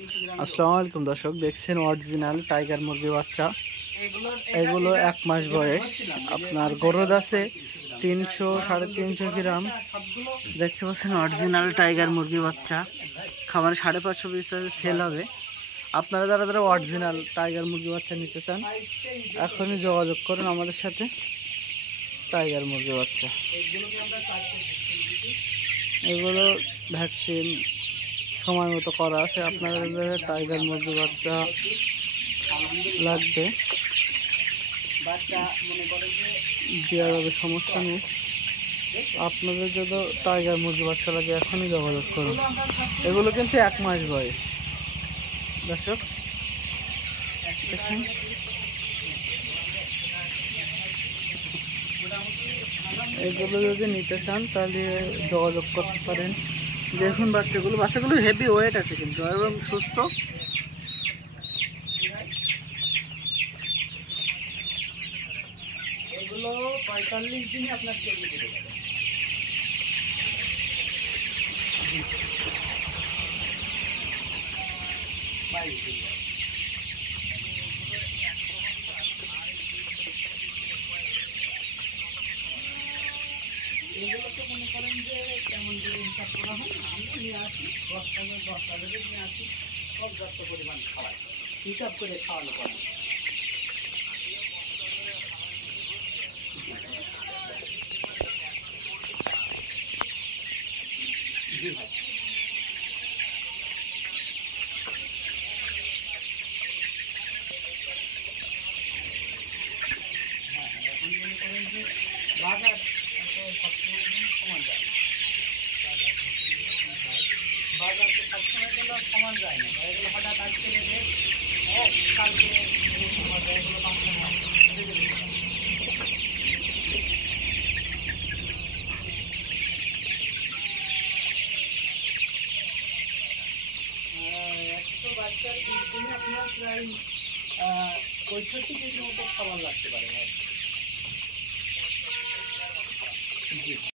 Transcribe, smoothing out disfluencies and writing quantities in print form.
আসসালামু আলাইকুম দর্শক, দেখছেন অরিজিনাল টাইগার মুরগির বাচ্চা। এগুলো 1 মাস বয়স। আপনার গরুদ আছে 300 350 গ্রাম। দেখতে পাচ্ছেন অরিজিনাল টাইগার মুরগির বাচ্চা। খামারে 550 পিস সেল হবে। আপনারা যারা যারা অরিজিনাল টাইগার মুরগির বাচ্চা নিতে চান এখনই যোগাযোগ করুন আমাদের সাথে। টাইগার মুরগির বাচ্চা এগুলো ভ্যাকসিন সময় মতো করা আছে। আপনাদের টাইগার মুরগির বাচ্চা লাগবে দেওয়া যাবে, সমস্যা নেই। আপনাদের যদি টাইগার মুরগির বাচ্চা লাগে এখনই যোগাযোগ করুন। এগুলো কিন্তু 1 মাস বয়স দর্শক। দেখুন এগুলো যদি নিতে চান তাহলে যোগাযোগ করতে পারেন। দেখুন বাচ্চাগুলো হেভি ওয়েট আছে কিন্তু এবং সুস্থ। এগুলো 45 দিনে আপনার কেজি দিতে পারে। এগুলো তো মনে করেন যে কেমন করে হিসাব করা হয় না, আমি নিয়ে আসি 10 টাকা নিয়ে আসি, পর্যাপ্ত পরিমাণ খাওয়াই, হিসাব করে খাওয়ানো পড়ে। জি ভাই, হ্যাঁ এখন মনে করেন যে বাজার সবসময় সমান যায় না, বাজার তো সবসময় গেলে সমান যায় না। এগুলো হঠাৎ আজকে নেবে, কালকে এগুলো একশো বাচ্চার 20 দিনে আপনার প্রায় 65 কেজির মতো খাবার লাগতে পারে। জি।